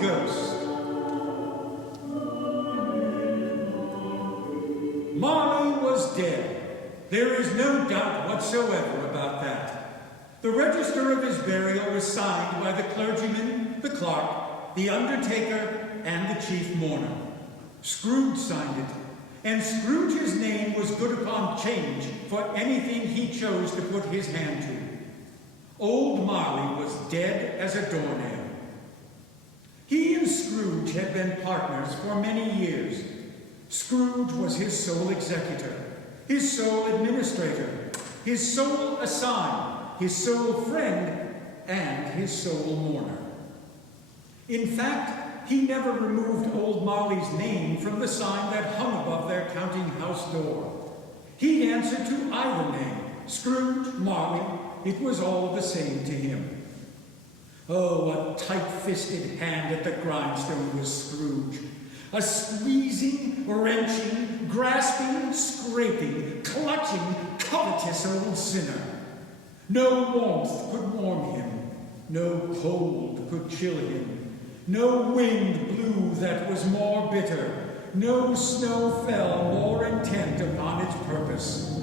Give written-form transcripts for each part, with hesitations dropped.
Ghost. Marley was dead. There is no doubt whatsoever about that. The register of his burial was signed by the clergyman, the clerk, the undertaker, and the chief mourner. Scrooge signed it, and Scrooge's name was good upon change for anything he chose to put his hand to. Old Marley was dead as a doornail. He and Scrooge had been partners for many years. Scrooge was his sole executor, his sole administrator, his sole assign, his sole friend, and his sole mourner. In fact, he never removed old Marley's name from the sign that hung above their counting house door. He answered to either name, Scrooge, Marley. It was all the same to him. Oh, a tight-fisted hand at the grindstone was Scrooge. A squeezing, wrenching, grasping, scraping, clutching, covetous old sinner. No warmth could warm him. No cold could chill him. No wind blew that was more bitter. No snow fell more intent upon its purpose.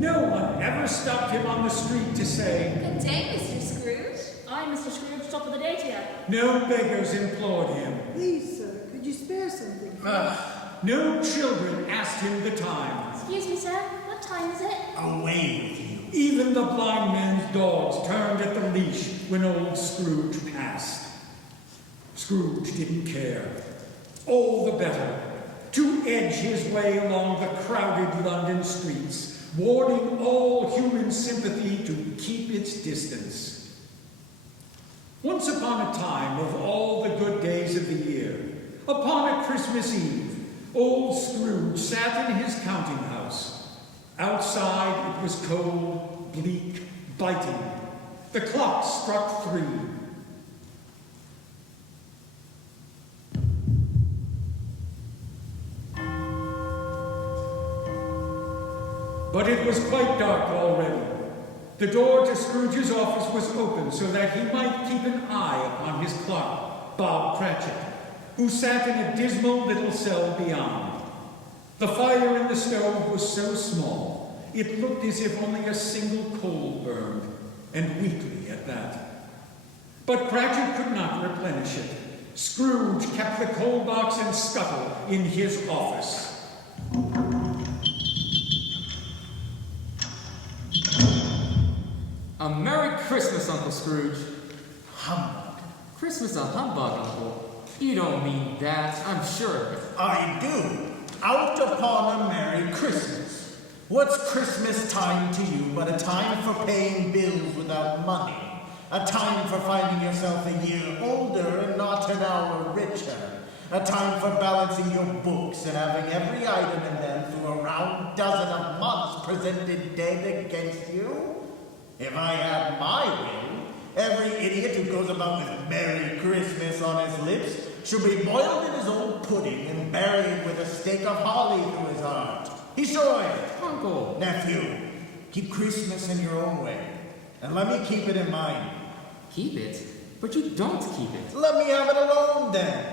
No one ever stopped him on the street to say, "Good day, Mr. Scrooge." I'm Mr. Scrooge, top of the day to you. No beggars implored him. Please, sir, could you spare something for us? No children asked him the time. Excuse me, sir. What time is it? Away with you. Even the blind man's dogs turned at the leash when old Scrooge passed. Scrooge didn't care. All the better to edge his way along the crowded London streets, warning all human sympathy to keep its distance. Once upon a time of all the good days of the year, upon a Christmas Eve, old Scrooge sat in his counting house. Outside it was cold, bleak, biting. The clock struck 3. But it was quite dark already. The door to Scrooge's office was open so that he might keep an eye upon his clerk, Bob Cratchit, who sat in a dismal little cell beyond. The fire in the stove was so small, it looked as if only a single coal burned, and weakly at that. But Cratchit could not replenish it. Scrooge kept the coal box and scuttle in his office. A Merry Christmas, Uncle Scrooge. Humbug. Christmas a humbug, Uncle. You don't mean that, I'm sure of it. I do. Out upon a Merry Christmas. What's Christmas time to you but a time for paying bills without money? A time for finding yourself a year older and not an hour richer. A time for balancing your books and having every item in them through a round dozen of months presented dead against you? If I had my will, every idiot who goes about with Merry Christmas on his lips should be boiled in his old pudding and buried with a stake of holly through his heart. He's sure of it. Uncle. Nephew, keep Christmas in your own way, and let me keep it in mine. Keep it? But you don't keep it. Let me have it alone, then.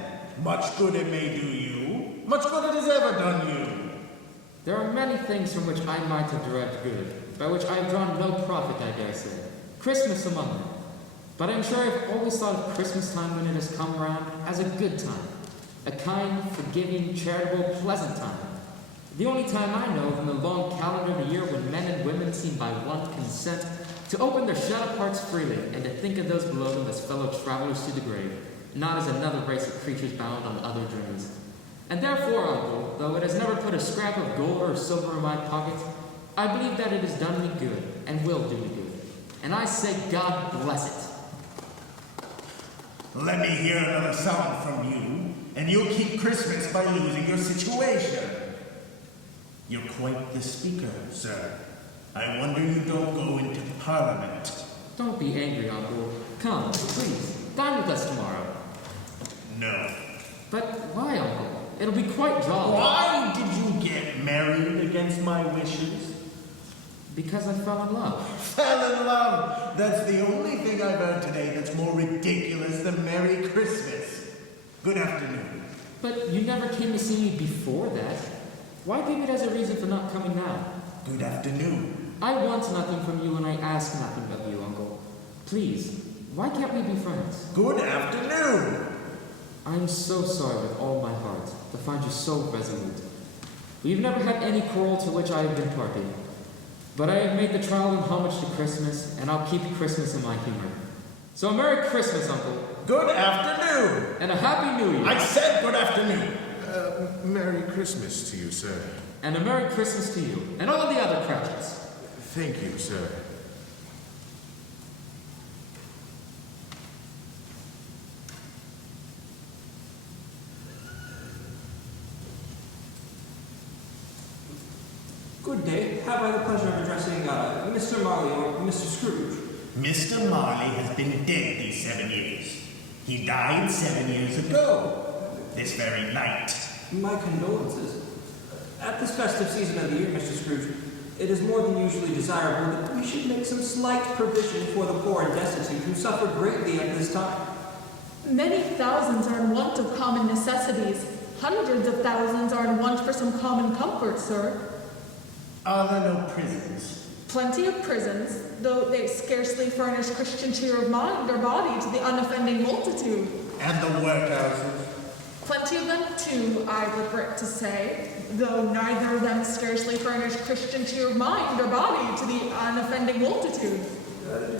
Much good it may do you. Much good it has ever done you. There are many things from which I might have derived good, by which I have drawn no profit, I dare say. Christmas among them. But I am sure I have always thought of Christmas time when it has come round as a good time. A kind, forgiving, charitable, pleasant time. The only time I know of in the long calendar of the year when men and women seem by one consent to open their shut-up hearts freely and to think of those below them as fellow travelers to the grave, not as another race of creatures bound on other journeys. And therefore, Uncle, though it has never put a scrap of gold or silver in my pocket, I believe that it has done me good and will do me good. And I say God bless it. Let me hear another sound from you, and you'll keep Christmas by losing your situation. You're quite the speaker, sir. I wonder you don't go into Parliament. Don't be angry, Uncle. Come, please, dine with us tomorrow. No. But why, Uncle? It'll be quite jolly. Why did you get married against my wishes? Because I fell in love. Fell in love? That's the only thing I've heard today that's more ridiculous than Merry Christmas. Good afternoon. But you never came to see me before that. Why give it as a reason for not coming now? Good afternoon. I want nothing from you and I ask nothing of you, Uncle. Please, why can't we be friends? Good afternoon. I'm so sorry with all my heart to find you so resolute. We've never had any quarrel to which I have been party. But I have made the trial in homage to Christmas, and I'll keep Christmas in my humor. So a Merry Christmas, Uncle. Good afternoon. And a Happy New Year. I said good afternoon. Merry Christmas to you, sir. And a Merry Christmas to you, and all the other Cratchits. Thank you, sir. Good day. Have I the pleasure of addressing Mr. Marley or Mr. Scrooge? Mr. Marley has been dead these 7 years. He died 7 years ago, this very night. My condolences. At this festive season of the year, Mr. Scrooge, it is more than usually desirable that we should make some slight provision for the poor and destitute who suffer greatly at this time. Many thousands are in want of common necessities. Hundreds of thousands are in want for some common comfort, sir. Are there no prisons? Plenty of prisons, though they scarcely furnish Christian cheer of mind or body to the unoffending multitude. And the workhouses? Plenty of them, too, I regret to say, though neither of them scarcely furnish Christian cheer of mind or body to the unoffending multitude.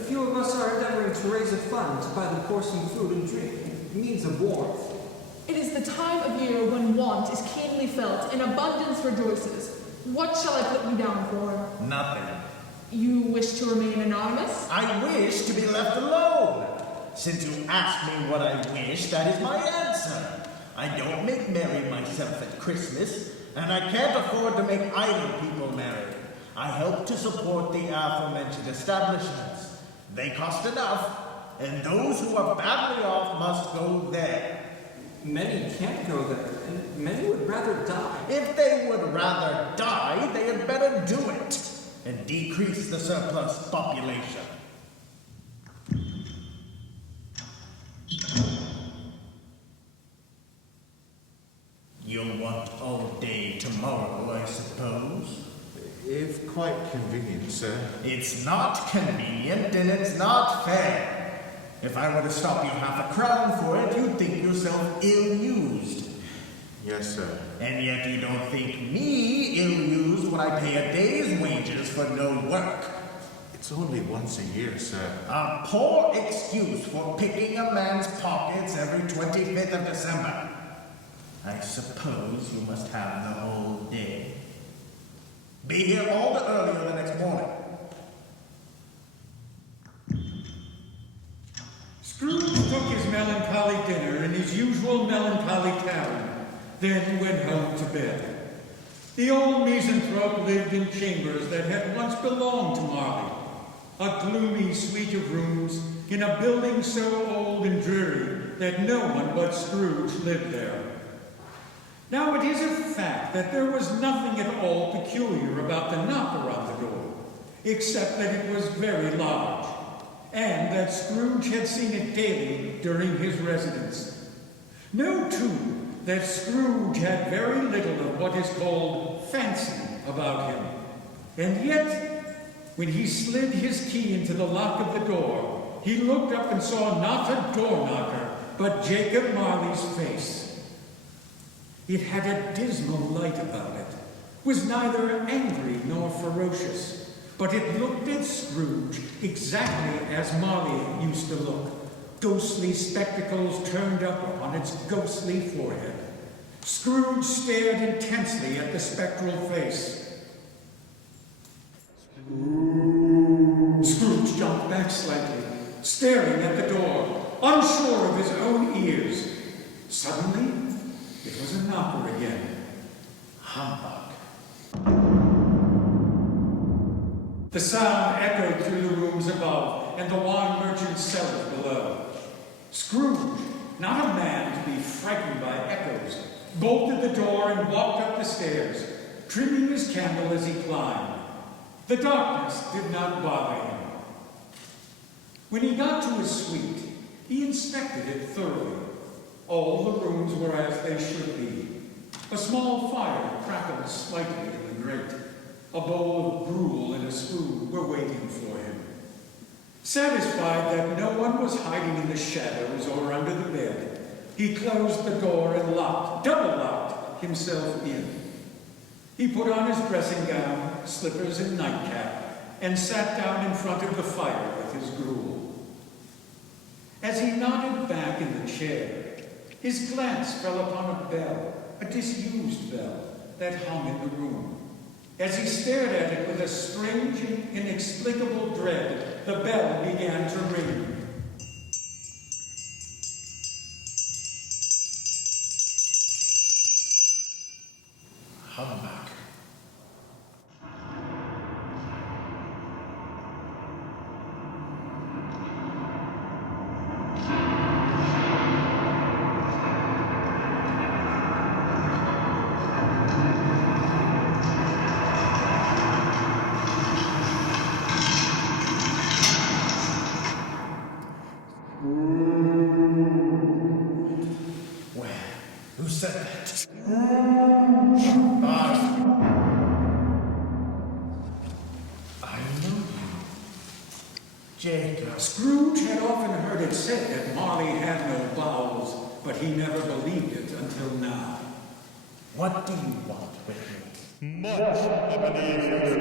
Few of us are endeavoring to raise a fund to buy the poor some food and drink, means of warmth. It is the time of year when want is keenly felt and abundance rejoices. What shall I put you down for? Nothing. You wish to remain anonymous? I wish to be left alone. Since you asked me what I wish, that is my answer. I don't make merry myself at Christmas, and I can't afford to make idle people merry. I help to support the aforementioned establishments. They cost enough, and those who are badly off must go there. Many can't go there, and many would rather die. If they would rather die, they had better do it, and decrease the surplus population. You'll want all day tomorrow, I suppose. If quite convenient, sir. It's not convenient, and it's not fair. If I were to stop you £0.5 for it, you'd think yourself ill-used. Yes, sir. And yet you don't think me ill-used when I pay a day's wages for no work. It's only once a year, sir. A poor excuse for picking a man's pockets every 25th of December. I suppose you must have the whole day. Be here all the earlier the next morning. Scrooge took his melancholy dinner in his usual melancholy tavern, then went home to bed. The old misanthrope lived in chambers that had once belonged to Marley, a gloomy suite of rooms in a building so old and dreary that no one but Scrooge lived there. Now it is a fact that there was nothing at all peculiar about the knocker on the door, except that it was very large, and that Scrooge had seen it daily during his residence. Know, too, that Scrooge had very little of what is called fancy about him, and yet, when he slid his key into the lock of the door, he looked up and saw not a door knocker, but Jacob Marley's face. It had a dismal light about it, was neither angry nor ferocious, but it looked at Scrooge exactly as Marley used to look, ghostly spectacles turned up upon its ghostly forehead. Scrooge stared intensely at the spectral face. Scrooge jumped back slightly, staring at the door, unsure of his own ears. Suddenly, it was a knocker again. Humbug. The sound echoed through the rooms above and the wine merchant's cellars below. Scrooge, not a man to be frightened by echoes, bolted the door and walked up the stairs, trimming his candle as he climbed. The darkness did not bother him. When he got to his suite, he inspected it thoroughly. All the rooms were as they should be. A small fire crackled slightly in the grate. A bowl of gruel and a spoon were waiting for him. Satisfied that no one was hiding in the shadows or under the bed, he closed the door and double-locked himself in. He put on his dressing gown, slippers, and nightcap, and sat down in front of the fire with his gruel. As he nodded back in the chair, his glance fell upon a bell, a disused bell, that hung in the room. As he stared at it with a strange and inexplicable dread, the bell began to ring. Humbug. Who said that? I know you. Jacob. Scrooge had often heard it said that Marley had no bowels, but he never believed it until now. What do you want with me? Much, Ebenezer.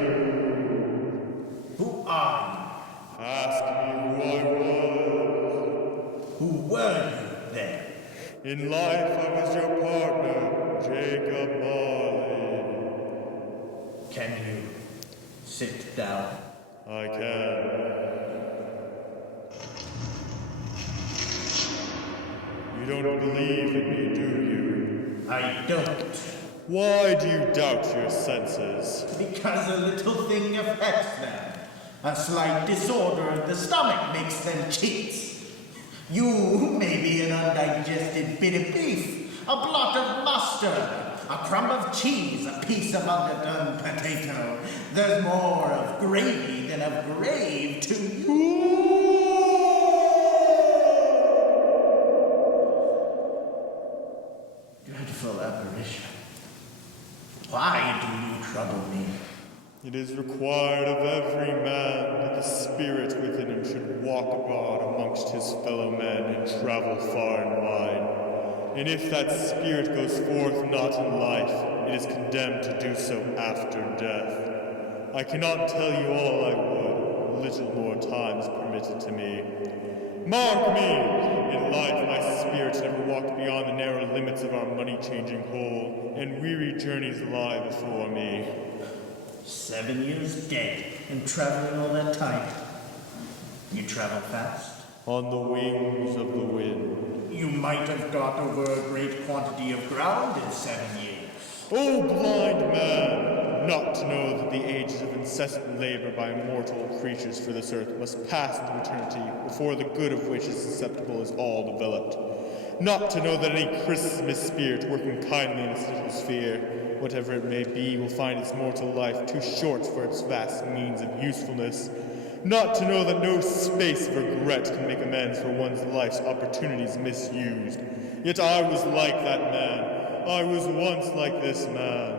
Who are Ask me who I was. you? Who were you then? In life, I was your partner, Jacob Marley. Can you sit down? I can. You don't believe in me, do you? I don't. Why do you doubt your senses? Because a little thing affects them. A slight disorder of the stomach makes them cheats. You may be an undigested bit of beef, a blot of mustard, a crumb of cheese, a piece of underdone potato. There's more of gravy than of grave to you. Dreadful apparition. Why do you trouble me? It is required of every man that the spirit within him should walk abroad amongst his fellow men and travel far and wide. And if that spirit goes forth not in life, it is condemned to do so after death. I cannot tell you all I would, little more time is permitted to me. Mark me! In life my spirit never walked beyond the narrow limits of our money-changing hole, and weary journeys lie before me. 7 years dead and traveling all that time. You travel fast? On the wings of the wind. You might have got over a great quantity of ground in 7 years. O blind man, not to know that the ages of incessant labor by mortal creatures for this earth must pass into eternity before the good of which is susceptible is all developed. Not to know that any Christmas spirit working kindly in its little sphere, whatever it may be, will find its mortal life too short for its vast means of usefulness. Not to know that no space of regret can make amends for one's life's opportunities misused. Yet I was like that man. I was once like this man.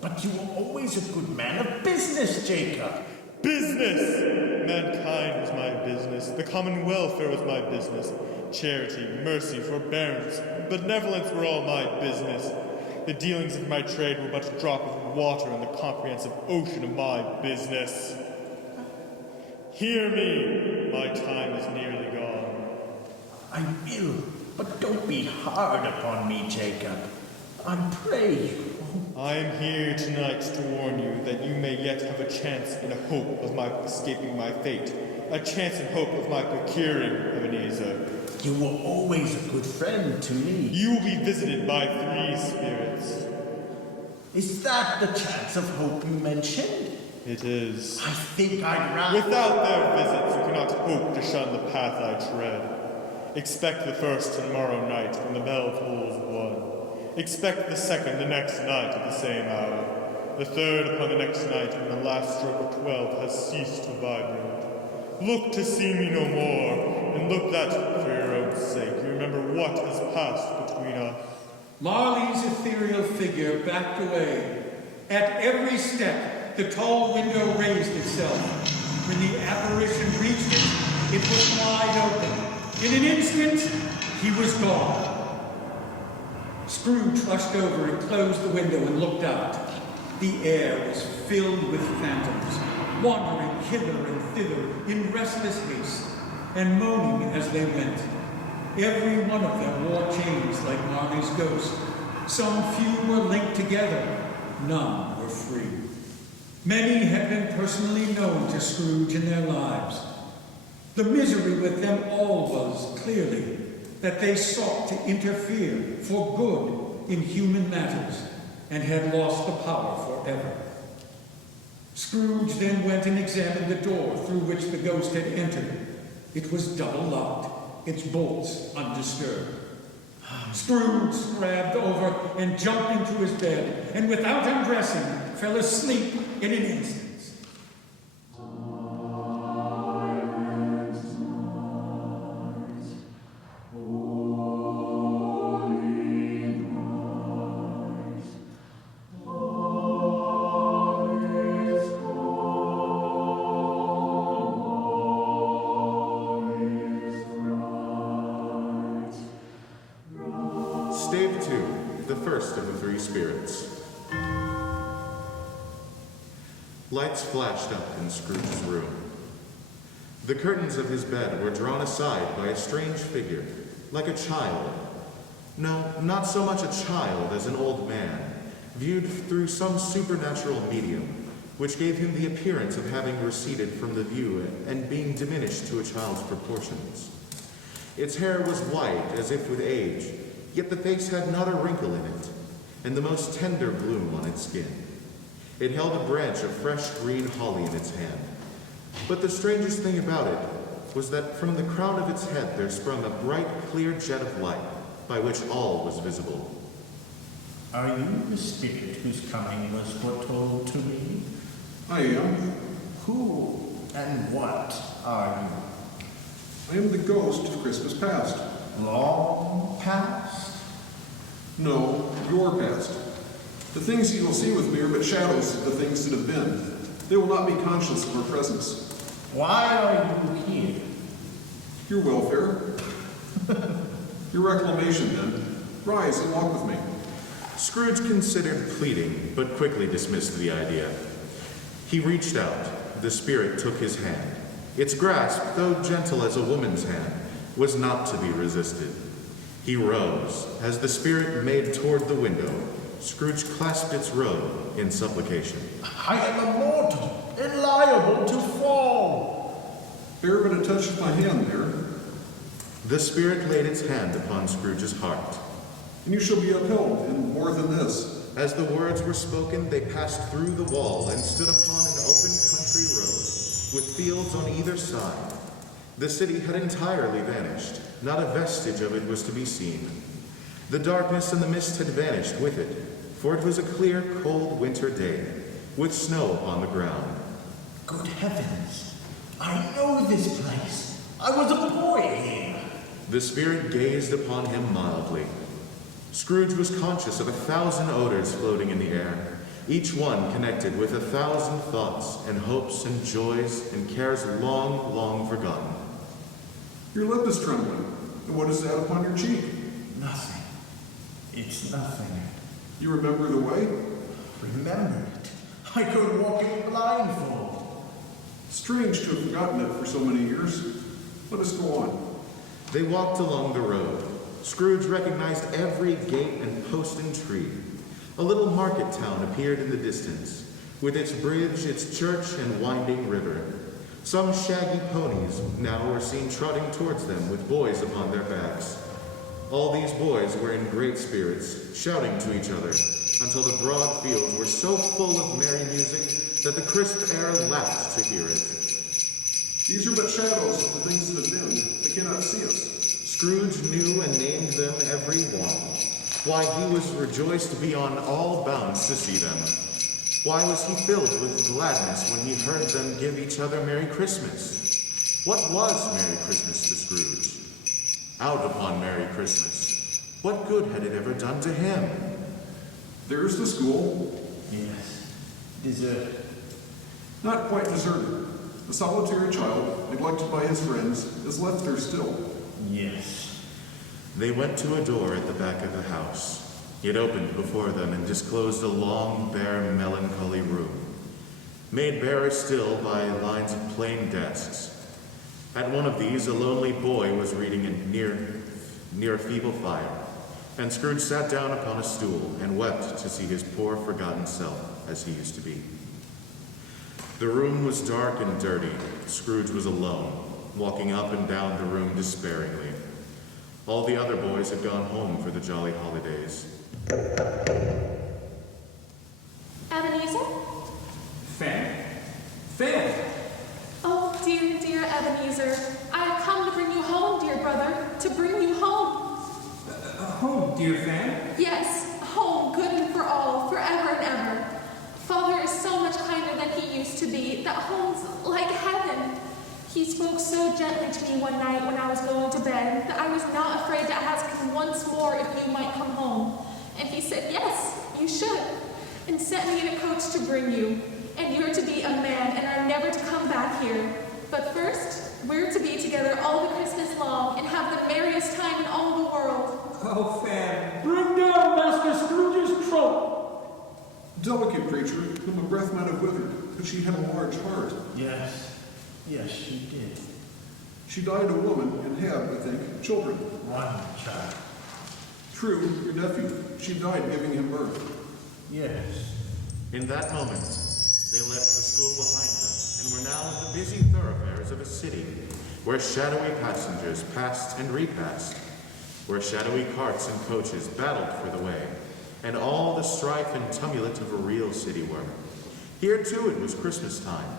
But you were always a good man of business, Jacob. Business! Mankind was my business. The common welfare was my business. Charity, mercy, forbearance, benevolence were all my business. The dealings of my trade were but a drop of water in the comprehensive ocean of my business. Hear me, my time is nearly gone. I will, but don't be hard upon me, Jacob. I pray you. I am here tonight to warn you that you may yet have a chance and a hope of my escaping my fate. A chance and hope of my procuring Ebenezer. You were always a good friend to me. You will be visited by 3 spirits. Is that the chance of hope you mentioned? It is. I think I'd rather... Without their visits, you cannot hope to shun the path I tread. Expect the first tomorrow night when the bell tolls 1. Expect the second the next night at the same hour. The third upon the next night when the last stroke of 12 has ceased to vibrate. look to see me no more, and look that, for your own sake, you remember what has passed between us. Marley's ethereal figure backed away. At every step, the tall window raised itself. When the apparition reached it, it was wide open. In an instant, he was gone. Scrooge rushed over and closed the window and looked out. The air was filled with phantoms, wandering hither and thither in restless haste, and moaning as they went. Every one of them wore chains like Marley's ghost. Some few were linked together, none were free. Many had been personally known to Scrooge in their lives. The misery with them all was, clearly, that they sought to interfere for good in human matters and had lost the power forever. Scrooge then went and examined the door through which the ghost had entered. It was double locked, its bolts undisturbed. Scrooge grabbed over and jumped into his bed, and without undressing, fell asleep in an instant. Stave 2, the first of the three spirits. Lights flashed up in Scrooge's room. The curtains of his bed were drawn aside by a strange figure, like a child. No, not so much a child as an old man, viewed through some supernatural medium, which gave him the appearance of having receded from the view and being diminished to a child's proportions. Its hair was white as if with age, yet the face had not a wrinkle in it, and the most tender bloom on its skin. It held a branch of fresh green holly in its hand. But the strangest thing about it was that from the crown of its head there sprung a bright, clear jet of light, by which all was visible. Are you the spirit whose coming was foretold to me? I am. Who and what are you? I am the ghost of Christmas past. Long past? No, your past. The things you will see with me are but shadows of the things that have been. They will not be conscious of our presence. Why are you here? Your welfare. Your reclamation, then. Rise and walk with me. Scrooge considered pleading, but quickly dismissed the idea. He reached out. The spirit took his hand. Its grasp, though gentle as a woman's hand, was not to be resisted. He rose. As the spirit made toward the window, Scrooge clasped its robe in supplication. I am immortal and liable to fall. Bear but a touch of my hand there. The spirit laid its hand upon Scrooge's heart. And you shall be upheld in more than this. As the words were spoken, they passed through the wall and stood upon an open country road, with fields on either side. The city had entirely vanished. Not a vestige of it was to be seen. The darkness and the mist had vanished with it, for it was a clear, cold winter day, with snow upon the ground. Good heavens! I know this place. I was a boy here. The spirit gazed upon him mildly. Scrooge was conscious of 1,000 odors floating in the air, each one connected with 1,000 thoughts and hopes and joys and cares long, long forgotten. Your lip is trembling. And what is that upon your cheek? Nothing. It's nothing. You remember the way? Remember it. I could walk it blindfold. Strange to have forgotten it for so many years. Let us go on. They walked along the road. Scrooge recognized every gate and post and tree. A little market town appeared in the distance, with its bridge, its church, and winding river. Some shaggy ponies now were seen trotting towards them with boys upon their backs. All these boys were in great spirits, shouting to each other, until the broad fields were so full of merry music that the crisp air laughed to hear it. These are but shadows of the things that have been. They cannot see us. Scrooge knew and named them every one. Why, he was rejoiced beyond all bounds to see them. Why was he filled with gladness when he heard them give each other Merry Christmas? What was Merry Christmas to Scrooge? Out upon Merry Christmas. What good had it ever done to him? There's the school. Yes. Deserted. Not quite deserted. A solitary child, neglected by his friends, is left there still. Yes. They went to a door at the back of the house. It opened before them and disclosed a long, bare, melancholy room, made barer still by lines of plain desks. At one of these, a lonely boy was reading near a feeble fire, and Scrooge sat down upon a stool and wept to see his poor, forgotten self as he used to be. The room was dark and dirty. Scrooge was alone, walking up and down the room despairingly. All the other boys had gone home for the jolly holidays. Ebenezer? Fan? Fan! Oh, dear, dear Ebenezer, I have come to bring you home, dear brother, to bring you home. Home, dear Fan? Yes, home, good and for all, forever and ever. Father is so much kinder than he used to be, that home's like heaven. He spoke so gently to me one night when I was going to bed that I was not afraid to ask him once more if you might come home. And he said, yes, you should, and sent me in a coach to bring you. And you're to be a man and are never to come back here. But first, we're to be together all the Christmas long and have the merriest time in all the world. Oh, Fan. Bring down Master Scrooge's trunk. Delicate creature, whom a breath might have withered, but she had a large heart. Yes. Yes, she did. She died a woman and had, I think, children. One child. True, your nephew. She died giving him birth. Yes. In that moment, they left the school behind them and were now in the busy thoroughfares of a city, where shadowy passengers passed and repassed, where shadowy carts and coaches battled for the way, and all the strife and tumult of a real city were. Here, too, it was Christmas time.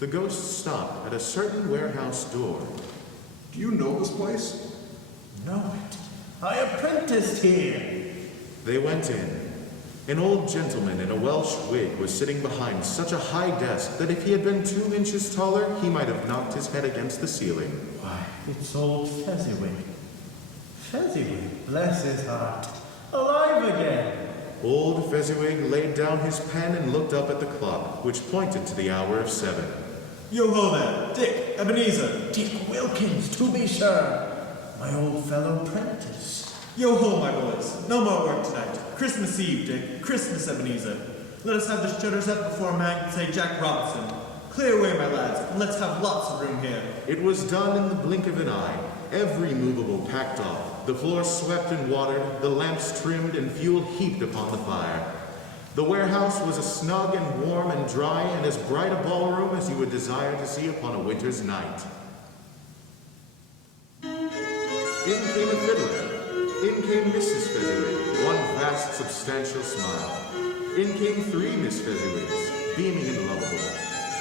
The ghost stopped at a certain warehouse door. Do you know this place? Know it. I apprenticed here. They went in. An old gentleman in a Welsh wig was sitting behind such a high desk that if he had been 2 inches taller, he might have knocked his head against the ceiling. Why, it's old Fezziwig. Fezziwig, bless his heart. Alive again. Old Fezziwig laid down his pen and looked up at the clock, which pointed to the hour of 7. Yo-ho there, Dick, Ebenezer. Dick Wilkins, to be sure. My old fellow prentice. Yo-ho, my boys. No more work tonight. Christmas Eve, Dick. Christmas, Ebenezer. Let us have the shutters up before a man can say Jack Robinson. Clear away, my lads, and let's have lots of room here. It was done in the blink of an eye. Every movable packed off, the floor swept and watered, the lamps trimmed, and fuel heaped upon the fire. The warehouse was as snug and warm and dry and as bright a ballroom as you would desire to see upon a winter's night. In came a fiddler. In came Mrs. Fezziwig, one vast, substantial smile. In came 3 Miss Fezziwigs, beaming and lovable.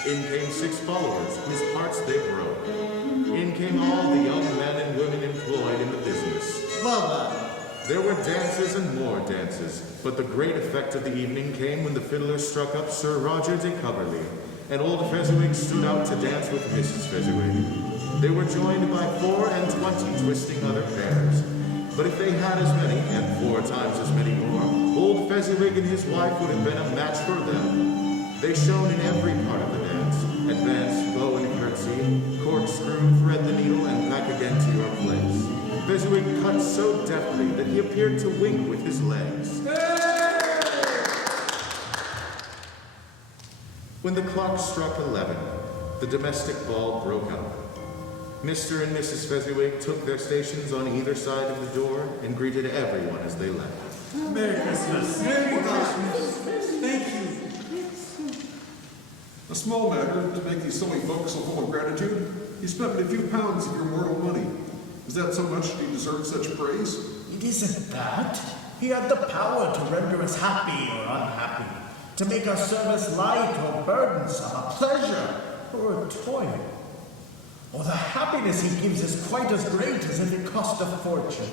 In came 6 followers, whose hearts they broke. In came all the young men and women employed in the business. Well done. There were dances and more dances, but the great effect of the evening came when the fiddler struck up Sir Roger de Coverley, and old Fezziwig stood out to dance with Mrs. Fezziwig. They were joined by 24 twisting other pairs. But if they had as many, and 4 times as many more, old Fezziwig and his wife would have been a match for them. They shone in every part of the dance. Advance, bow and curtsy, corkscrew, thread the needle, and back again to your place. Fezziwig cut so deftly that he appeared to wink with his legs. When the clock struck 11, the domestic ball broke up. Mr. and Mrs. Fezziwig took their stations on either side of the door and greeted everyone as they left. Merry Christmas. Merry Christmas. Thank you. A small matter to make these silly folks so full of gratitude. You spent but a few pounds of your mortal money. Is that so much he deserves such praise? It isn't that. He had the power to render us happy or unhappy, to make our service light or burdensome, a pleasure or a toil. Or the happiness he gives is quite as great as if it cost a fortune.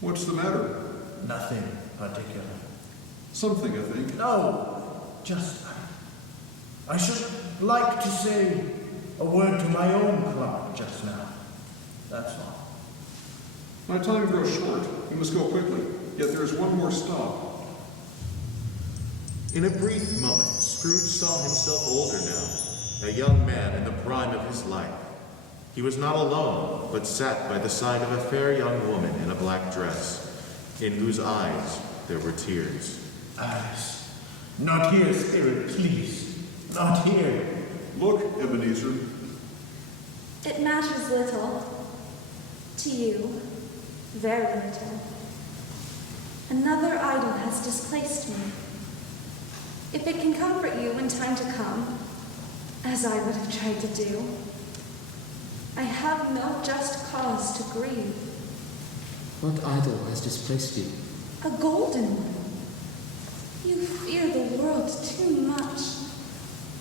What's the matter? Nothing particular. Something, I think. No, just I should like to say a word to my own clock just now. That's all. My time grows short. We must go quickly. Yet there is one more stop. In a brief moment, Scrooge saw himself older now, a young man in the prime of his life. He was not alone, but sat by the side of a fair young woman in a black dress, in whose eyes there were tears. Eyes. Not here, Spirit, please. Not here. Look, Ebenezer. It matters little. To you, very little. Another idol has displaced me. If it can comfort you when time to come, as I would have tried to do, I have no just cause to grieve. What idol has displaced you? A golden one. You fear the world too much.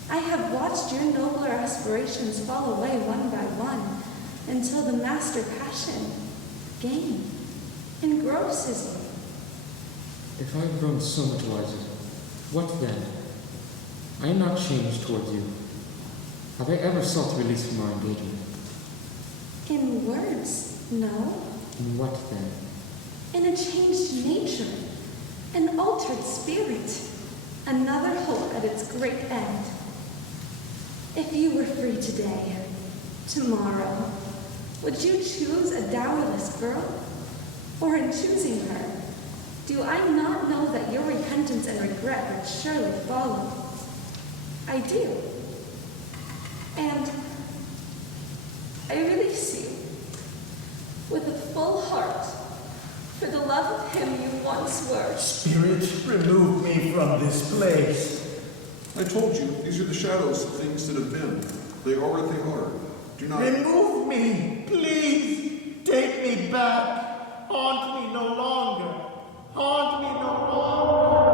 I have watched your nobler aspirations fall away one by one until the master passion, gain, engrosses you. If I have grown so much wiser, what then? I am not changed towards you. Have I ever sought release from our engagement? In words, no. In what then? In a changed nature, an altered spirit, another hope at its great end. If you were free today, tomorrow, would you choose a dowerless girl? Or in choosing her, do I not know that your repentance and regret would surely follow? I do. And I release you with a full heart for the love of him you once were. Spirit, remove me from this place. I told you, these are the shadows of things that have been. They are what they are. Do not... Remove me, please. Take me back. Haunt me no longer. Haunt me no longer.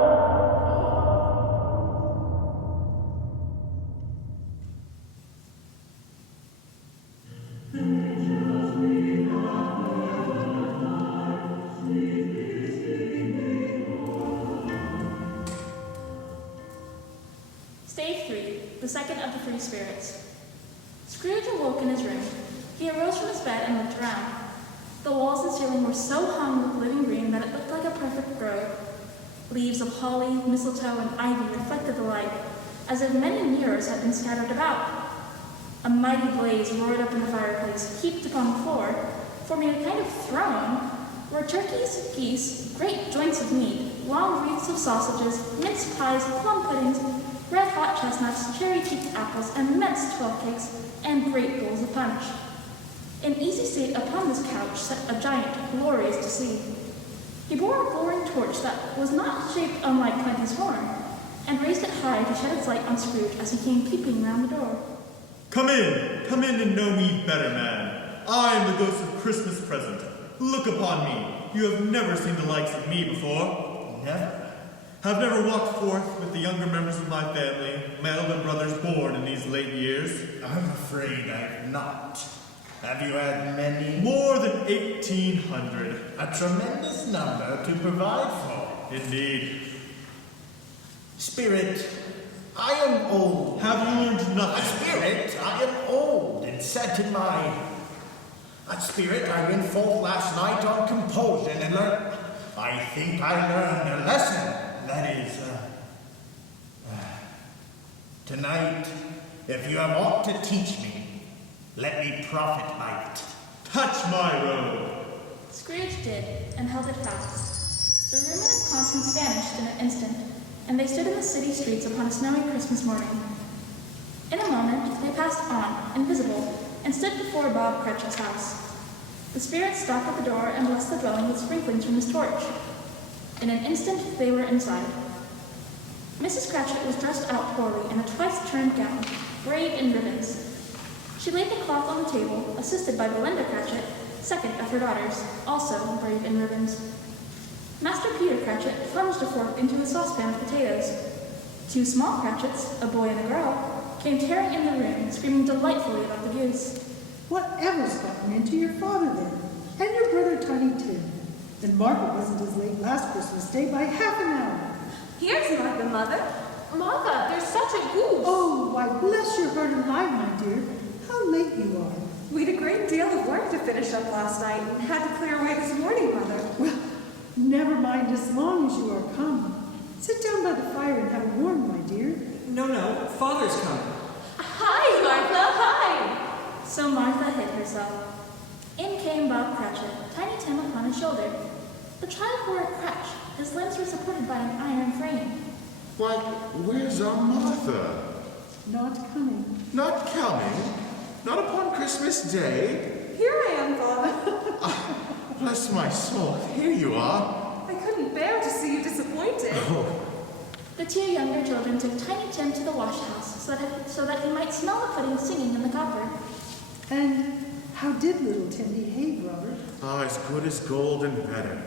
Stage 3, the second of the three spirits. Scrooge awoke in his room. He arose from his bed and looked around. The walls and ceiling were so hung with living green that it looked like a perfect grove. Leaves of holly, mistletoe, and ivy reflected the light, as if many mirrors had been scattered about. A mighty blaze roared up in the fireplace, heaped upon the floor, forming a kind of throne, were turkeys, geese, great joints of meat, long wreaths of sausages, mince pies, plum puddings, red-hot chestnuts, cherry-cheeked apples, immense 12 cakes, and great bowls of punch. In easy state upon this couch sat a giant, glorious to see. He bore a glowing torch that was not shaped unlike Plenty's horn, and raised it high to shed its light on Scrooge as he came peeping round the door. Come in and know me better, man. I am the ghost of Christmas present. Look upon me. You have never seen the likes of me before. Never. Have never walked forth with the younger members of my family, my elder brothers born in these late years. I'm afraid I have not. Have you had many? More than 1,800. A tremendous number to provide for. Indeed. Spirit, I am old. Have you learned nothing? Spirit, I am old and set in my... Spirit, I went forth last night on compulsion and learned... I think I learned a lesson. That is, tonight, if you have aught to teach me, let me profit by it. Touch my robe. Scrooge did, and held it fast. The room and its contents vanished in an instant, and they stood in the city streets upon a snowy Christmas morning. In a moment, they passed on, invisible, and stood before Bob Cratchit's house. The spirit stopped at the door and blessed the dwelling with sprinklings from his torch. In an instant, they were inside. Mrs. Cratchit was dressed out poorly in a twice-turned gown, braid in ribbons. She laid the cloth on the table, assisted by Belinda Cratchit, second of her daughters, also brave in ribbons. Master Peter Cratchit plunged a fork into a saucepan of potatoes. Two small Cratchits, a boy and a girl, came tearing in the room, screaming delightfully about the goose. Whatever's gotten into your father then? And your brother Tiny Tim? And Margaret wasn't as late last Christmas Day by half an hour. Here's Mother. Martha, there's such a goose. Oh, why bless your heart and life, my dear. How late you are. We had a great deal of work to finish up last night and had to clear away this morning, Mother. Well, never mind as long as you are come. Sit down by the fire and have a warm, my dear. No, Father's coming. Hi, Martha, hi! So Martha hid herself. In came Bob Cratchit, Tiny Tim upon his shoulder. The child wore a crutch. His limbs were supported by an iron frame. Why, where's our Martha? Not coming. Not coming? Not upon Christmas Day? Here I am, Father. Bless my soul, here you are. I couldn't bear to see you disappointed. Oh, The two younger children took Tiny Tim to the wash house so that he might smell the pudding singing in the copper. And how did little Tim behave, Robert? as good as gold and better.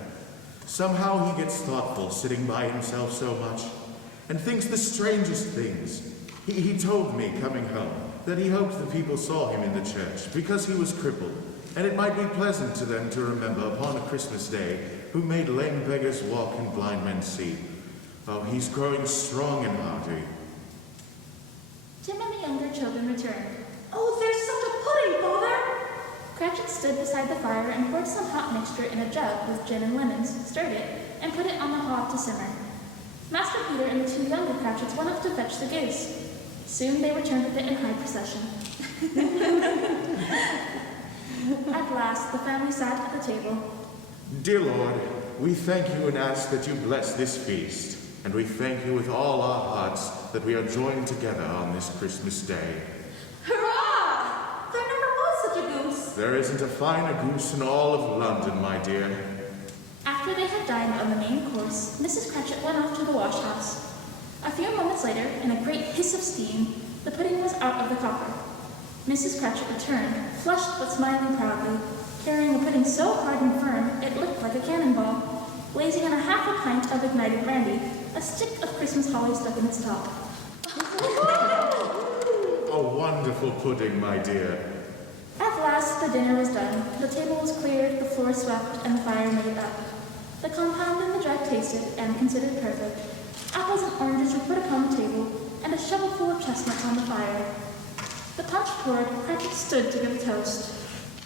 Somehow he gets thoughtful sitting by himself so much and thinks the strangest things. He told me coming home that he hoped the people saw him in the church because he was crippled, and it might be pleasant to them to remember upon a Christmas day who made lame beggars walk and blind men see. Oh, he's growing strong and hearty. Tim and the younger children returned. Oh, there's such a pudding, Father! Cratchit stood beside the fire and poured some hot mixture in a jug with gin and lemons, stirred it, and put it on the hob to simmer. Master Peter and the two younger Cratchits went up to fetch the goose. Soon they returned with it in high procession. At last, the family sat at the table. Dear Lord, we thank you and ask that you bless this feast. And we thank you with all our hearts that we are joined together on this Christmas day. Hurrah! There never was such a goose. There isn't a finer goose in all of London, my dear. After they had dined on the main course, Mrs. Cratchit went off to the wash house. A few moments later, in a great hiss of steam, the pudding was out of the copper. Mrs. Cratchit returned, flushed but smiling proudly, carrying a pudding so hard and firm it looked like a cannonball, blazing on a half a pint of ignited brandy, a stick of Christmas holly stuck in its top. A wonderful pudding, my dear. At last the dinner was done, the table was cleared, the floor swept, and the fire made up. The compound in the jug tasted and considered perfect. Apples and oranges were put upon the table, and a shovelful of chestnuts on the fire. The punch poured, Cratchit stood to give a toast.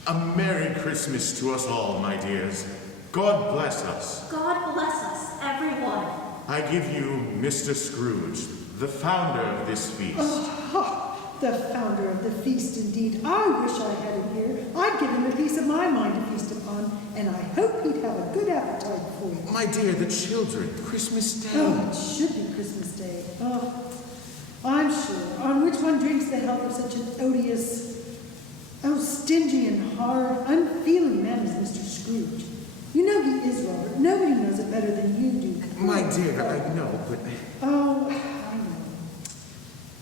A Merry Christmas to us all, my dears. God bless us. God bless us, everyone. I give you Mr. Scrooge, the founder of this feast. The founder of the feast, indeed. I wish I had him here. I'd give him a piece of my mind to feast upon, and I hope he'd have a good appetite for you. My dear, the children, Christmas Day. Oh, it should be Christmas Day. Oh, I'm sure. On which one drinks the health of such an odious, stingy and hard, unfeeling man as Mr. Scrooge. You know he is, Robert. Nobody knows it better than you do. My dear, I know, but... Oh, I know.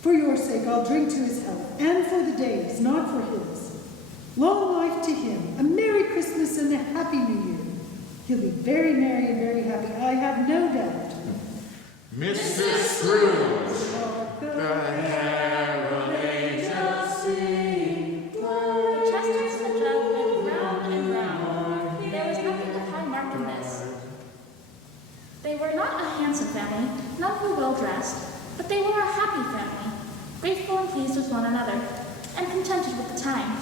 For your sake, I'll drink to his health, and for the days, not for his. Long life to him, a Merry Christmas and a Happy New Year. He'll be very merry and very happy, I have no doubt. Mr. Scrooge, the herald angels sing. The chestnuts in the jug went round and round. There was nothing of high mark in this. They were not a handsome family, none were well dressed, but they were a happy family, grateful and pleased with one another, and contented with the time.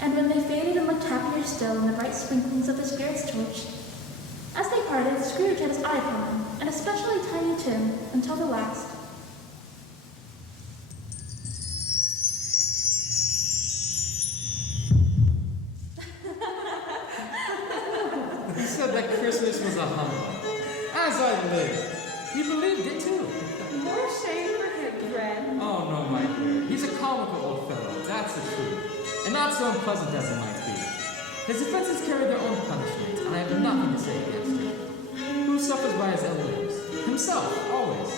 And when they faded and looked happier still in the bright sprinklings of the Spirit's torch, as they parted, Scrooge had his eye upon them, and especially Tiny Tim, until the last. He said that Christmas was a humbug. As I live. He believed it too. More shame for him, Fred. Oh no, my dear. He's a comical old fellow, that's the truth. And not so unpleasant as it might be. His offenses carry their own punishment, and I have nothing to say against him. Who suffers by his ill whims? Himself, always.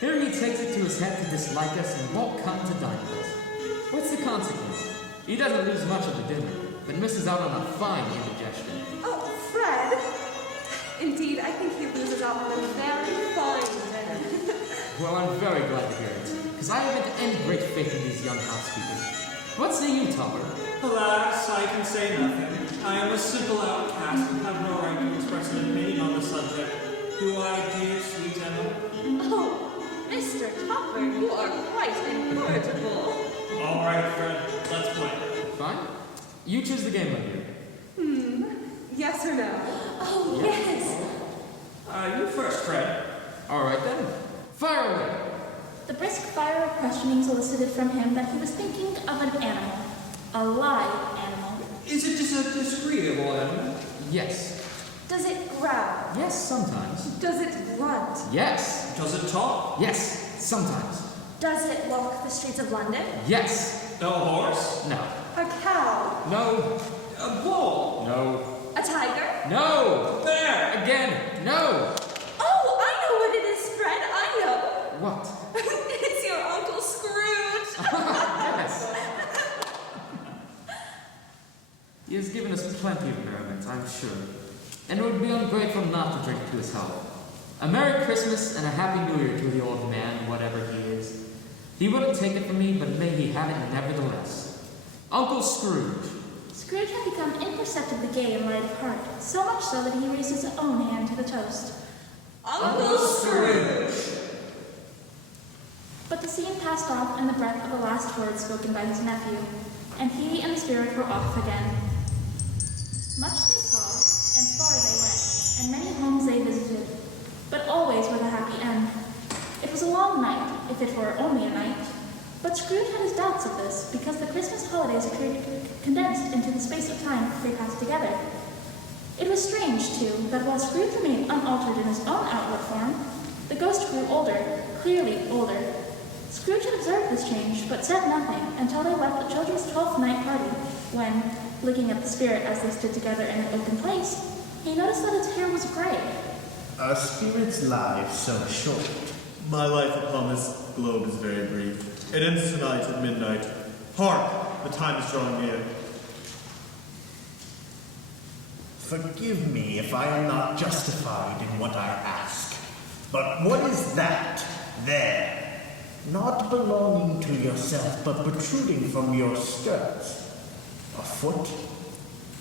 Here he takes it to his head to dislike us and won't come to dine with us. What's the consequence? He doesn't lose much of the dinner, but misses out on a fine indigestion. Oh, Fred. Indeed, I think he loses out on a very fine dinner. Well, I'm very glad to hear it, because I haven't any great faith in these young housekeepers. What say you, Topper? Alas, I can say nothing. I am a simple outcast and have no right to express an opinion on the subject. Do I, dear sweet Emma? Oh, Mr. Topper, you are quite incorrigible. All right, Fred, let's play. Fine. You choose the game, my dear. Yes or no? Oh, yes. You first, Fred. All right then. Fire away. The brisk fire of questioning elicited from him that he was thinking of an animal. A live animal. Is it just a disagreeable animal? Yes. Does it growl? Yes, sometimes. Does it grunt? Yes. Does it talk? Yes, sometimes. Does it walk the streets of London? Yes. A horse? No. A cow? No. A bull? No. A tiger? No. A bear? Again, no. Oh, I know what it is, Fred. I know. What? It's your Uncle Scrooge. Yes. He has given us plenty of merriment, I'm sure. And it would be ungrateful not to drink to his health. A Merry Christmas and a Happy New Year to the old man, whatever he is. He wouldn't take it from me, but may he have it nevertheless. Uncle Scrooge. Scrooge had become imperceptibly gay and light of heart, so much so that he raised his own hand to the toast. Uncle Scrooge. But the scene passed off in the breath of the last words spoken by his nephew, and he and the spirit were off again. Much they saw, and far they went, and many homes they visited, but always with a happy end. It was a long night, if it were only a night, but Scrooge had his doubts of this, because the Christmas holidays appeared condensed into the space of time they passed together. It was strange, too, that while Scrooge remained unaltered in his own outward form, the ghost grew older, clearly older. Scrooge had observed this change, but said nothing until they left the children's 12th night party, when, looking at the spirit as they stood together in an open place, he noticed that its hair was gray. A spirit's life so short. My life upon this globe is very brief. It ends tonight at midnight. Hark! The time is drawing near. Forgive me if I am not justified in what I ask. But what is that there? Not belonging to yourself, but protruding from your skirts. A foot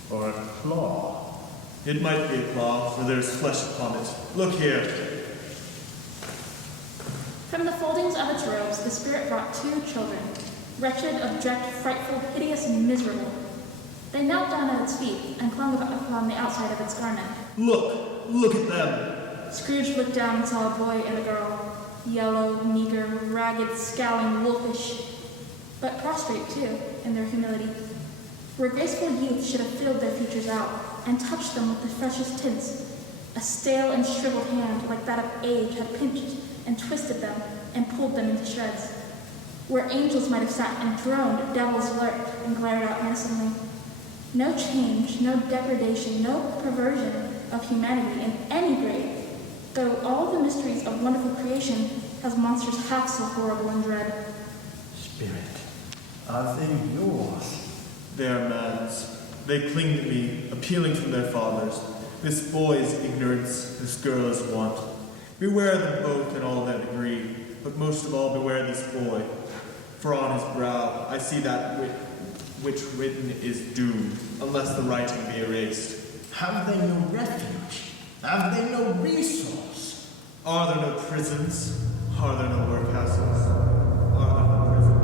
or a claw? It might be a claw, for there is flesh upon it. Look here. From the foldings of its robes, the spirit brought 2 children, wretched, abject, frightful, hideous, and miserable. They knelt down at its feet and clung upon the outside of its garment. Look at them. Scrooge looked down and saw a boy and a girl, yellow, meager, ragged, scowling, wolfish, but prostrate, too, in their humility, where graceful youth should have filled their features out and touched them with the freshest tints. A stale and shriveled hand, like that of age, had pinched and twisted them and pulled them into shreds. Where angels might have sat and droned, devils lurked and glared out menacingly. No change, no degradation, no perversion of humanity in any grade, though all the mysteries of wonderful creation has monsters half so horrible and dread. Spirit, are they yours? They are man's. They cling to me, appealing from their fathers. This boy is ignorance, this girl is want. Beware them both in all that degree, but most of all beware this boy. For on his brow I see that which written is doom, unless the writing be erased. Have they no refuge? Have they no resource? Are there no prisons? Are there no workhouses? Are there no prisons?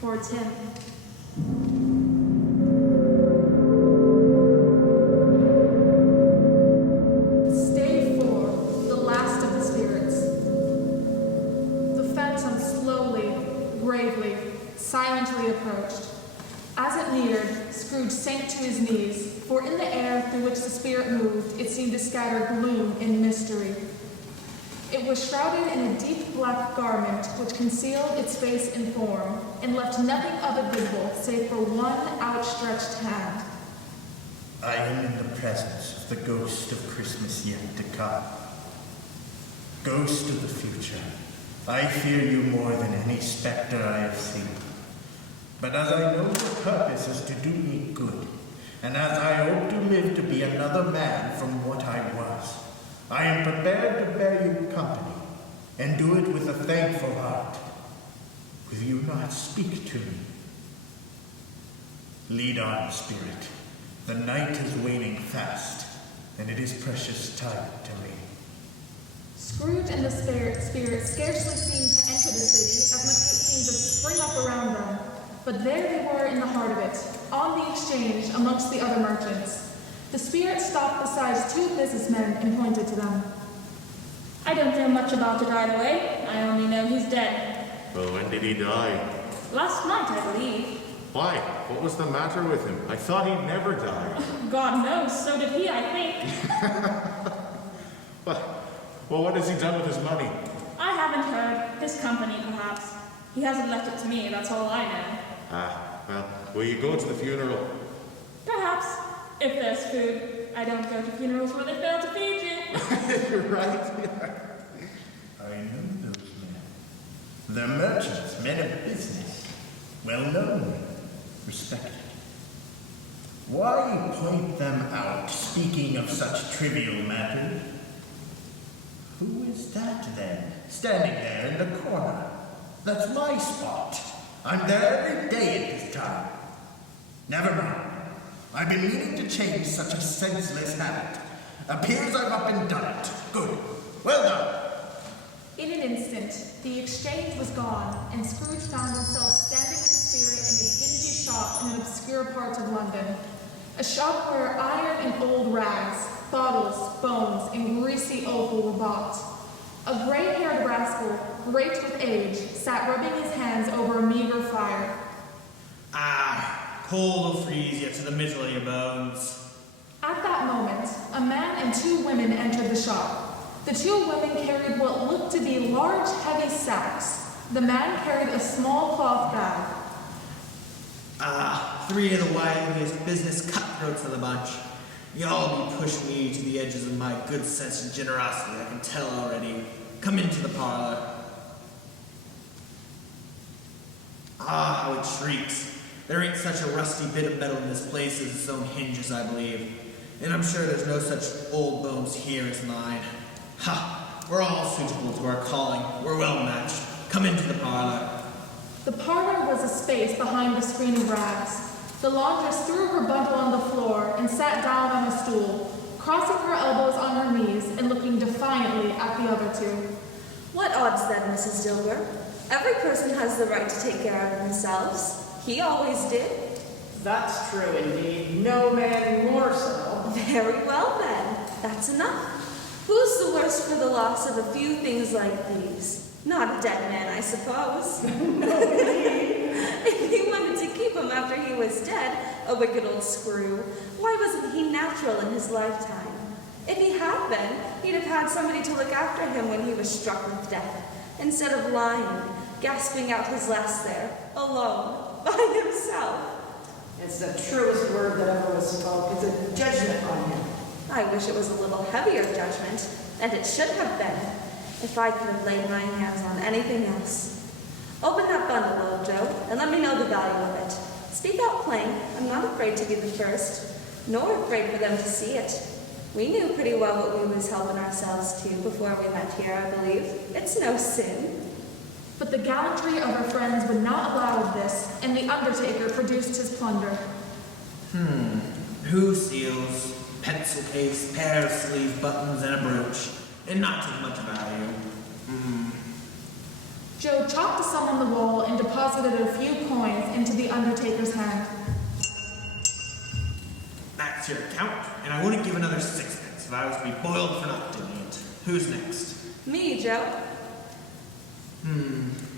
Towards him. Stay for the last of the spirits. The phantom slowly, gravely, silently approached. As it neared, Scrooge sank to his knees, for in the air through which the spirit moved, it seemed to scatter gloom and mystery. It was shrouded in a deep black garment which concealed its face and form, and left nothing of it visible save for one outstretched hand. I am in the presence of the ghost of Christmas yet to come. Ghost of the future, I fear you more than any specter I have seen. But as I know your purpose is to do me good, and as I hope to live to be another man from what I was, I am prepared to bear you company, and do it with a thankful heart. Will you not speak to me? Lead on, spirit. The night is waning fast, and it is precious time to me. Scrooge and the spirit scarcely seemed to enter the city as much as it seemed to spring up around them. But there they were in the heart of it, on the exchange amongst the other merchants. The spirit stopped beside two businessmen and pointed to them. I don't know much about it either way. I only know he's dead. Well, when did he die? Last night, I believe. Why? What was the matter with him? I thought he'd never die. God knows, so did he, I think. Well, what has he done with his money? I haven't heard. His company, perhaps. He hasn't left it to me, that's all I know. Well, will you go to the funeral? Perhaps. If there's food. I don't go to funerals where they fail to feed you. You're right. I know those men. They're merchants, men of business, well known, respected. Why point them out, speaking of such trivial matters? Who is that, then, standing there in the corner? That's my spot. I'm there every day at this time. Never mind. I've been meaning to change such a senseless habit. Appears I've up and done it. Good. Well done. In an instant, the exchange was gone, and Scrooge found himself standing with the spirit in a dingy shop in an obscure part of London. A shop where iron and old rags, bottles, bones, and greasy offal were bought. A gray-haired rascal, great with age, sat rubbing his hands over a meager fire. Cold will freeze you to the middle of your bones. At that moment, a man and two women entered the shop. The two women carried what looked to be large, heavy sacks. The man carried a small cloth bag. Three of the wiliest business cutthroats of the bunch. Y'all be pushing me to the edges of my good sense and generosity, I can tell already. Come into the parlor. How it shrieks. There ain't such a rusty bit of metal in this place as its own hinges, I believe. And I'm sure there's no such old bones here as mine. We're all suitable to our calling. We're well matched. Come into the parlor. The parlor was a space behind the screen of rags. The laundress threw her bundle on the floor and sat down on a stool, crossing her elbows on her knees and looking defiantly at the other two. What odds then, Mrs. Dilber? Every person has the right to take care of themselves. He always did. That's true indeed. No man more so. Very well then. That's enough. Who's the worse for the loss of a few things like these? Not a dead man, I suppose. No, indeed. If he wanted to keep him after he was dead, a wicked old screw, why wasn't he natural in his lifetime? If he had been, he'd have had somebody to look after him when he was struck with death, instead of lying, gasping out his last there, alone, by himself. It's the truest word that ever was spoke. It's a judgment on him. I wish it was a little heavier judgment, and it should have been, if I could have laid my hands on anything else. Open that bundle, old Joe, and let me know the value of it. Speak out plain. I'm not afraid to be the first, nor afraid for them to see it. We knew pretty well what we was helping ourselves to before we met here, I believe. It's no sin. But the gallantry of her friends would not allow of this, and the undertaker produced his plunder. Who seals, pencil case, pair of sleeve buttons, and a brooch, and not too much value. Joe chopped a sum on the wall and deposited a few coins into the undertaker's hand. That's your account, and I wouldn't give another sixpence if I was to be boiled for not doing it. Who's next? Me, Joe.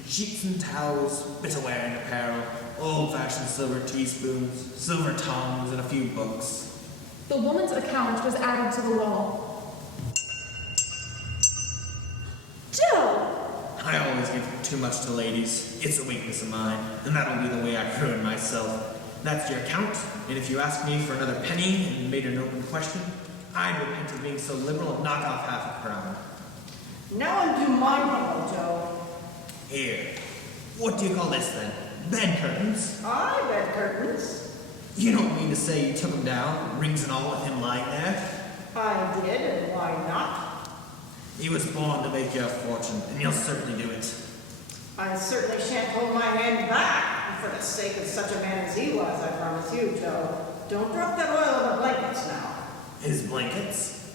Sheets and towels, bit of wearing apparel, old-fashioned silver teaspoons, silver tongs, and a few books. The woman's account was added to the wall. Joe! I always give too much to ladies. It's a weakness of mine, and that'll be the way I ruin myself. That's your account, and if you ask me for another penny and made an open question, I'd repent of being so liberal and knock off half a crown. Now undo my bundle, Joe. Here. What do you call this, then? Bed curtains? Aye, bed curtains. You don't mean to say you took him down, rings and all, with him lying there? I did, and why not? He was born to make you a fortune, and you'll certainly do it. I certainly shan't hold my hand back. For the sake of such a man as he was, I promise you, Joe. Don't drop that oil on the blankets now. His blankets?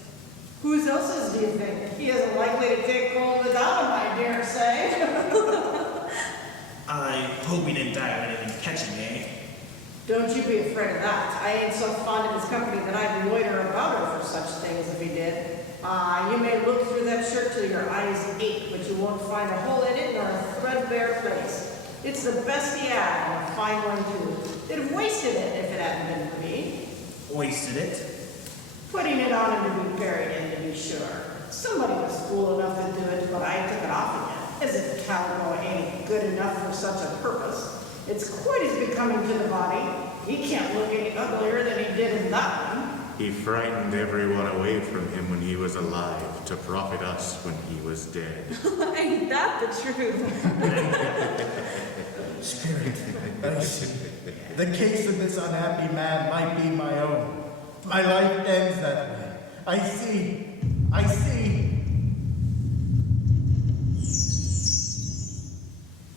Whose else's do you think? He isn't likely to take cold without him, I dare say. I hope he didn't die of anything catching, eh? Don't you be afraid of that. I ain't so fond of his company that I'd loiter about her for such things if he did. You may look through that shirt till your eyes ache, but you won't find a hole in it nor a threadbare place. It's the best he had, and a fine one too. They'd have wasted it if it hadn't been for me. Wasted it? Putting it on him to be buried in, to be sure. Somebody was fool enough to do it, but I took it off again. As if calico ain't good enough for such a purpose. It's quite as becoming to the body. He can't look any uglier than he did in that one. He frightened everyone away from him when he was alive to profit us when he was dead. Ain't that the truth? Spirit, I see. The case of this unhappy man might be my own. My life ends that way. I see.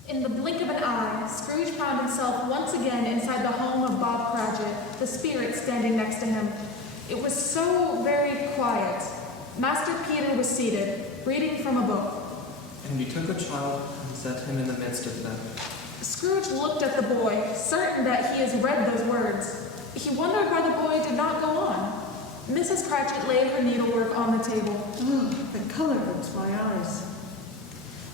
In the blink of an eye, Scrooge found himself once again inside the home of Bob Cratchit, the spirit standing next to him. It was so very quiet. Master Peter was seated, reading from a book. And he took a child and set him in the midst of them. Scrooge looked at the boy, certain that he has read those words. He wondered why the boy did not go on. Mrs. Cratchit laid her needlework on the table. Oh, the color hurts my eyes.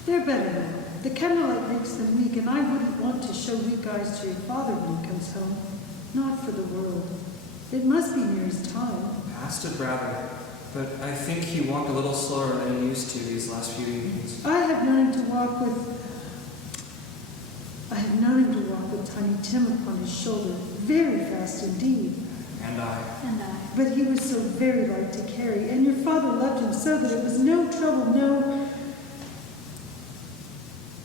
They're better now. The candlelight makes them weak, and I wouldn't want to show weak eyes to your father when he comes home. Not for the world. It must be near his time. Past it rather, but I think he walked a little slower than he used to these last few evenings. I have known him to walk with Tiny Tim upon his shoulder, very fast indeed. And I. But he was so very light to carry, and your father loved him so that it was no trouble, no.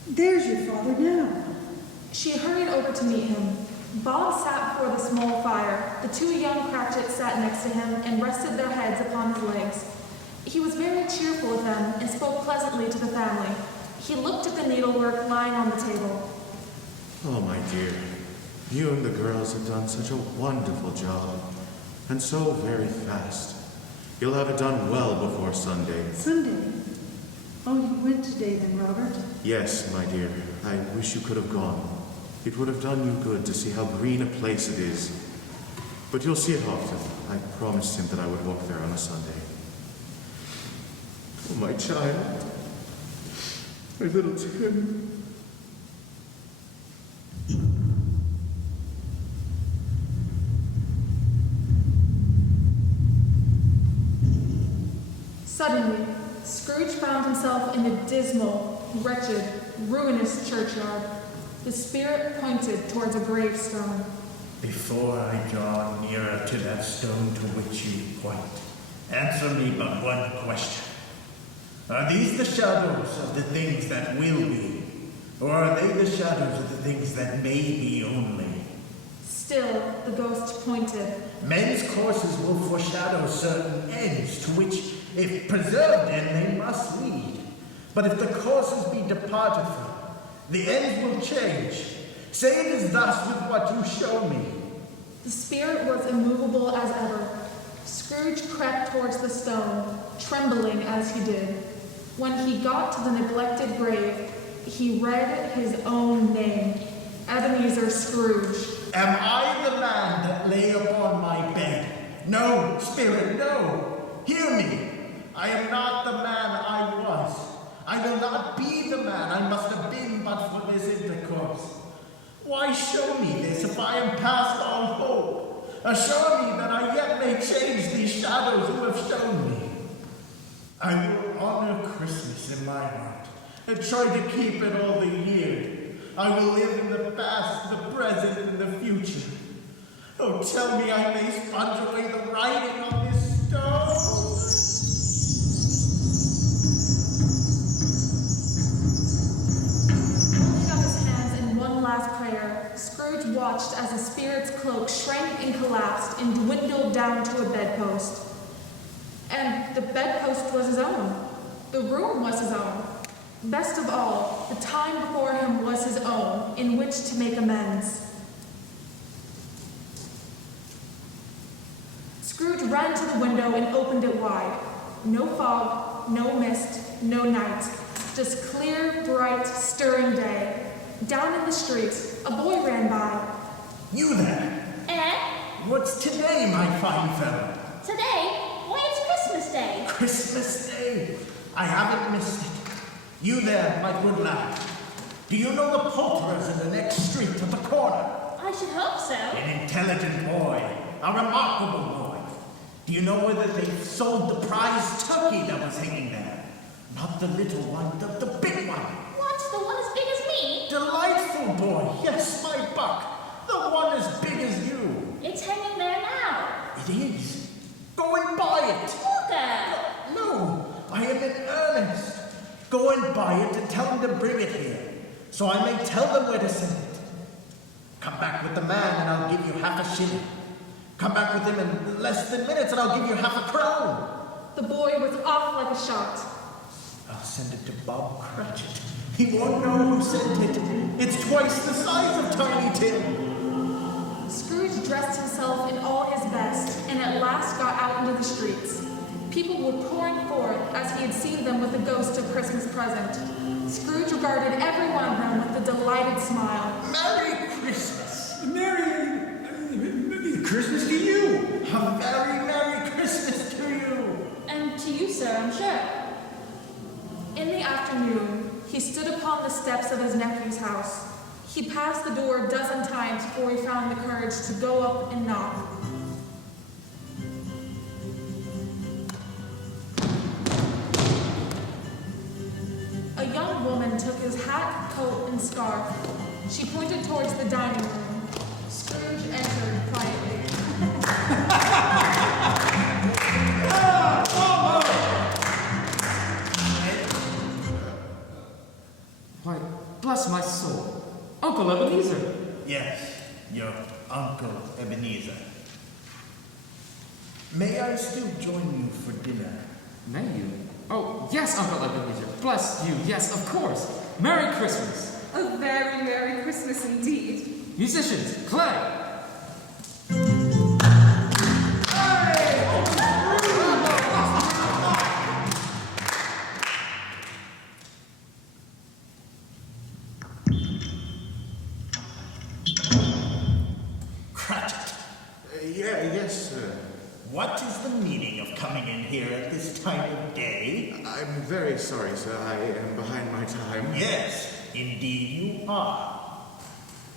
There's your father now. She hurried over to meet him. Bob sat before the small fire. The two young Cratchits sat next to him and rested their heads upon his legs. He was very cheerful with them and spoke pleasantly to the family. He looked at the needlework lying on the table. Oh, my dear, you and the girls have done such a wonderful job, and so very fast. You'll have it done well before Sunday. Sunday? Oh, you went today then, Robert? Yes, my dear, I wish you could have gone. It would have done you good to see how green a place it is. But you'll see it often. I promised him that I would walk there on a Sunday. Oh, my child. My little Tim. Suddenly, Scrooge found himself in a dismal, wretched, ruinous churchyard. The spirit pointed towards a gravestone. Before I draw nearer to that stone to which you point, answer me but one question. Are these the shadows of the things that will be, or are they the shadows of the things that may be only? Still, the ghost pointed. Men's courses will foreshadow certain ends to which, if preserved in, they must lead. But if the courses be departed from, the ends will change. Say it is thus with what you show me. The spirit was immovable as ever. Scrooge crept towards the stone, trembling as he did. When he got to the neglected grave, he read his own name, Ebenezer Scrooge. Am I the man that lay upon my bed? No, spirit, no. Hear me. I am not the man I was. I will not be the man I must have been but for this intercourse. Why show me this if I am past all hope? Assure me that I yet may change these shadows who have shown me. I will honor Christmas in my heart and try to keep it all the year. I will live in the past, the present, and the future. Oh, tell me I may sponge away the writing on this stone. Holding up his hands in one last prayer, Scrooge watched as the spirit's cloak shrank and collapsed and dwindled down to a bedpost. And the bedpost was his own. The room was his own. Best of all, the time before him was his own, in which to make amends. Scrooge ran to the window and opened it wide. No fog, no mist, no night. Just clear, bright, stirring day. Down in the street, a boy ran by. You there? Eh? What's today, my fine fellow? Today? Why, it's Christmas Day. Christmas Day? I haven't missed it. You there, my good lad. Do you know the poulterers in the next street at the corner? I should hope so. An intelligent boy. A remarkable boy. Do you know whether they've sold the prize turkey that was hanging there? Not the little one, the big one. What? The one as big as me? Delightful boy. Yes, my buck. The one as big as you. It's hanging there now. It is. Go and buy it. Walker! No, I am in earnest. Go and buy it and tell them to bring it here, so I may tell them where to send it. Come back with the man and I'll give you half a shilling. Come back with him in less than minutes and I'll give you half a crown. The boy was off like a shot. I'll send it to Bob Cratchit. He won't know who sent it. It's twice the size of Tiny Tim. Scrooge dressed himself in all his best and at last got out into the streets. People were pouring forth as he had seen them with the ghost of Christmas present. Scrooge regarded every one of them with a delighted smile. Merry Christmas! Merry Christmas to you! A very Merry Christmas to you! And to you, sir, I'm sure. In the afternoon, he stood upon the steps of his nephew's house. He passed the door a dozen times before he found the courage to go up and knock. A young woman took his hat, coat, and scarf. She pointed towards the dining room. Scrooge entered quietly. Why, bless my soul. Uncle Ebenezer. Yes, your Uncle Ebenezer. May I still join you for dinner? May you? Oh, yes, Uncle Ebenezer. Bless you. Yes, of course. Merry Christmas. A very Merry Christmas indeed. Musicians, play. Cratchit. Yes, sir. What is the meaning of coming in here at this time of day? I'm very sorry, sir. I am behind my time. Yes, indeed you are.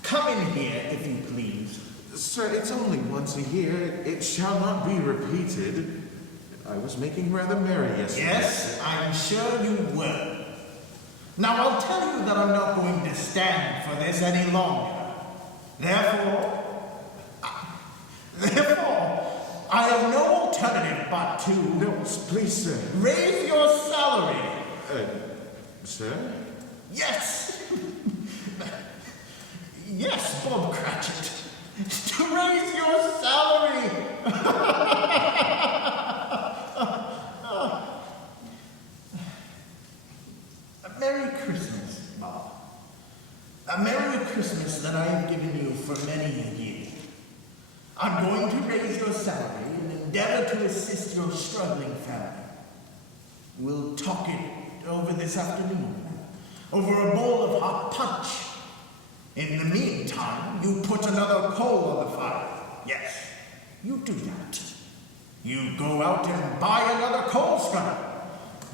Come in here, if you please. Sir, it's only once a year. It shall not be repeated. I was making rather merry yesterday. Yes, I'm sure you were. Now I'll tell you that I'm not going to stand for this any longer. Therefore, I have no alternative but to... No, please, sir. Raise your salary. Sir? Yes. Yes, Bob Cratchit. To raise your salary. A Merry Christmas, Bob. A Merry Christmas that I have given you for many a year. I'm going to raise your salary and endeavor to assist your struggling family. We'll talk it over this afternoon, over a bowl of hot punch. In the meantime, you put another coal on the fire. Yes, you do that. You go out and buy another coal scuttle.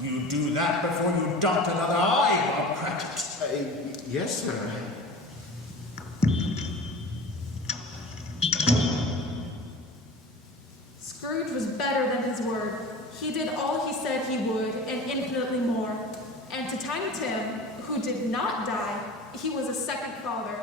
You do that before you dot another I, Bob Cratchit. Yes, sir. Scrooge was better than his word. He did all he said he would, and infinitely more. And to Tiny Tim, who did not die, he was a second father.